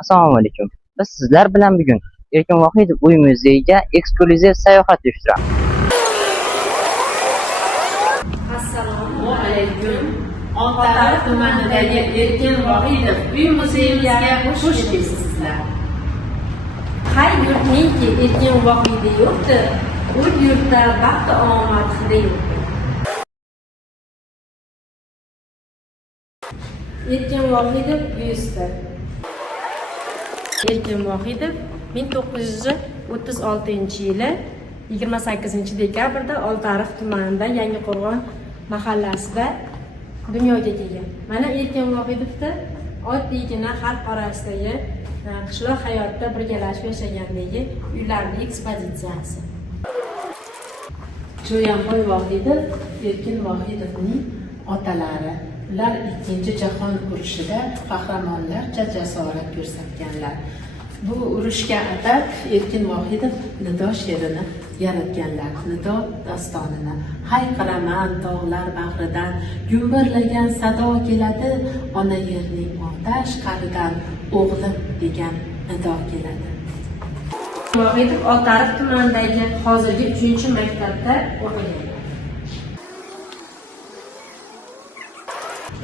Assalomu alaykum. Biz sizlar bilan bugun Erkin Vohidov uy muzeyiga eksklyuziv sayohat uyushtiramiz. Assalomu alaykum. Oltiariq tumanidagi Erkin Vohidov uy muzeyimizga xush kelibsizlar. Hay yurtniki Erkin Vohidov yurti, u yurtda baxt omad hidi yurti. Erkin Vohidov byusti. Erkin Vohidov 1936-yili 28-dekabrda Oltiariq tumanida Yangiqo'rg'on mahallasida dunyoga kelgan. Mana Erkin Vohidovda oddiygina xalq orasidagi qishloq hayotda birgalashib yashagandagi uylarning ekspozitsiyasi. Jo'yanboy Vohidov Erkin Vohidovning otalari. Ular Ikkinchi jahon urushida qahramonlarcha jasorat ko'rsatganlar. Bu urushga atab Erkin Vohidov nido she'rini yaratganlar. Nido dostonini. Hayqiraman tog'lar bag'ridan, gumburlagan sado keladi, ona yerning otash qaridan o'g'lim degan nido keladi. Vohidov Oltiariq tumanidagi hozirgi 3-maktabda o'qigan.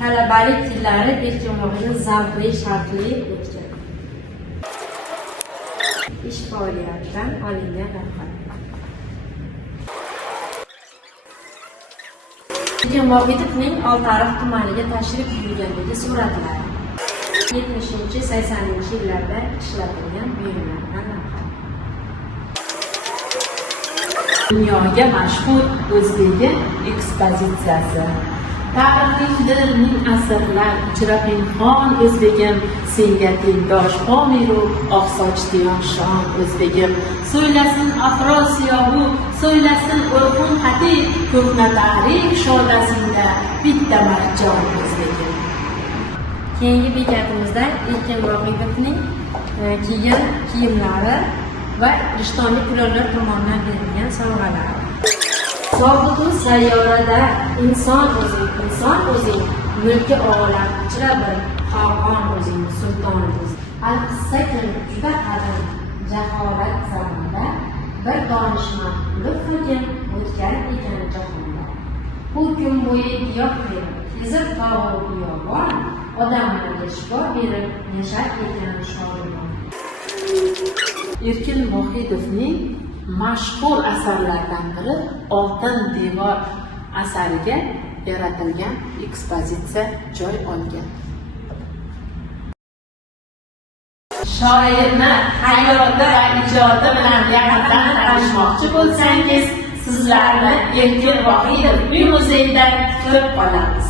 Talabalik yillari Erkin Vohidov zavqli, shartli o'tgan. Ish faoliyatidan olingan ro'yxat. Erkin Vohidovning Oltiariq tumaniga tashrif buyurgandagi suratlari. 70-80-yillarda ishlatilgan buyumlardan ro'yxat. Dunyoga mashhur o'zbegi ekspozitsiyasi. Tarixingdir ming asrlar, ichra pinhon o'zbegim, senga tengdosh qomiru oqsoch diyoshon o'zbegim. So'ylasin afro siyohu, so'ylasin o'rxun xati, ko'hna tarix shodasinda bitta marjon o'zbegim. Keyingi bekatimizda Erkin Vohidovning kiygan kiyimlari va rishtonli kulollar tomonidan berilgan sovg'alar. Sobiqu sayyorada inson o'zing, mulki olam ichra bir xaqon o'zing, sulton o'zing. Al-qissa kun juda qadim, jaholat zamonda bir donishmand lutfiga o'tgan ekan jahonda. Bu kun bo'yi giyoh berib, kezib tog'u biyobon, odamlarga shifo berib, yashar ekan shodumon. Erkin Vohidovning mashhur asarlaridan biri Oltin devor asariga yaratilgan ekspozitsiya joy olgan. Shoirni hayoti va ijodi bilan yaqindan tanishmoqchi bo'lsangiz, sizlarni Erkin Vohidov uy muzeyida kutib qolamiz.